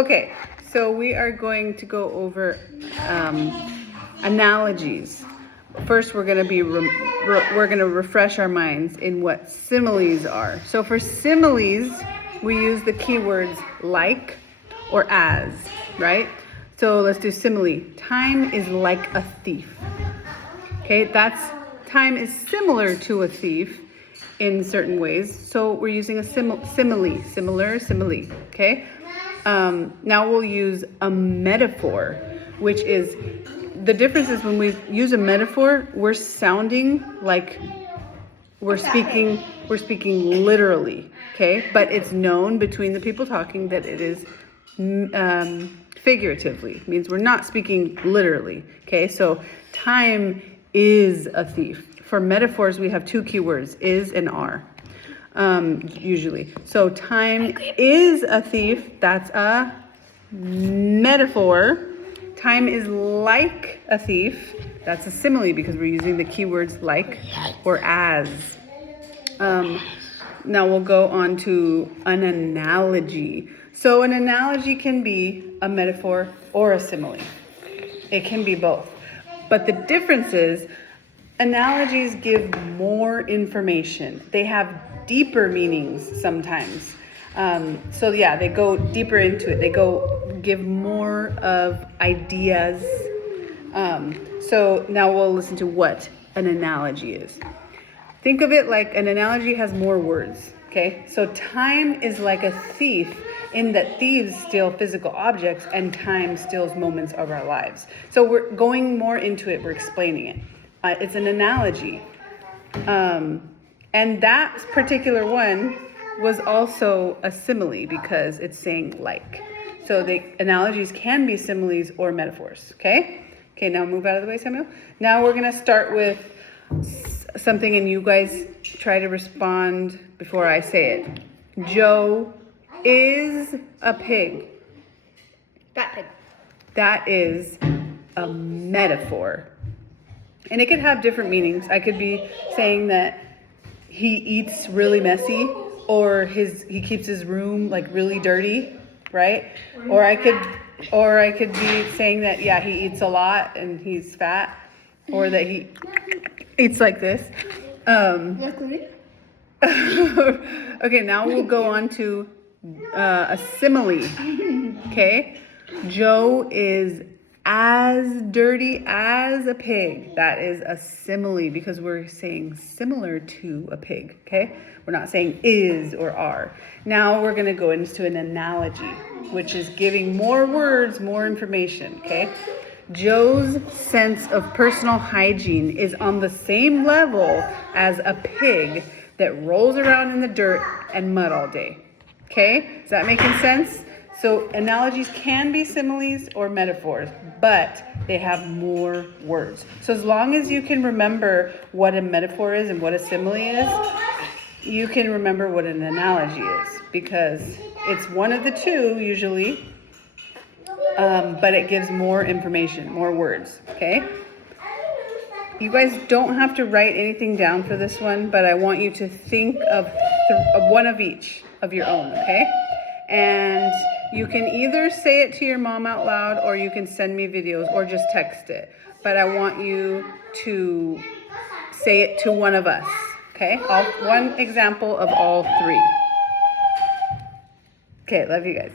Okay, so we are going to go over analogies. First, we're going to refresh our minds in what similes are. So for similes, we use the keywords like or as, right? So let's do simile. Time is like a thief. Okay, time is similar to a thief in certain ways. So we're using a simile, okay? Now we'll use a metaphor, which is, the difference is when we use a metaphor, we're sounding like we're speaking literally, okay? But it's known between the people talking that it is figuratively, means we're not speaking literally, okay? So time is a thief. For metaphors, we have two keywords, is and are, usually. So time is a thief, that's a metaphor. Time is like a thief, that's a simile because we're using the keywords like or as. Now we'll go on to an analogy. So an analogy can be a metaphor or a simile. It can be both. But the difference is, analogies give more information. They have deeper meanings sometimes. So yeah, they go deeper into it. They give more of ideas. So now we'll listen to what an analogy is. Think of it like an analogy has more words, okay? So time is like a thief in that thieves steal physical objects and time steals moments of our lives. So we're going more into it, we're explaining it. It's an analogy. And that particular one was also a simile because it's saying like. So the analogies can be similes or metaphors, okay? Okay, now move out of the way, Samuel. Now we're gonna start with something and you guys try to respond before I say it. Joe is a pig. That pig. That is a metaphor. And it could have different meanings. I could be saying that he eats really messy, or he keeps his room like really dirty, right? Or I could be saying that he eats a lot and he's fat, or that he eats like this. Okay, now we'll go on to a simile. Okay, Joe is as dirty as a pig. That is a simile because we're saying similar to a pig, okay? We're not saying is or are. Now we're gonna go into an analogy, which is giving more words, more information, okay? Joe's sense of personal hygiene is on the same level as a pig that rolls around in the dirt and mud all day, okay? Is that making sense? So analogies can be similes or metaphors, but they have more words. So as long as you can remember what a metaphor is and what a simile is, you can remember what an analogy is, because it's one of the two usually, but it gives more information, more words, okay? You guys don't have to write anything down for this one, but I want you to think of one of each of your own, okay? And you can either say it to your mom out loud, or you can send me videos, or just text it. But I want you to say it to one of us, okay? One example of all three. Okay, love you guys.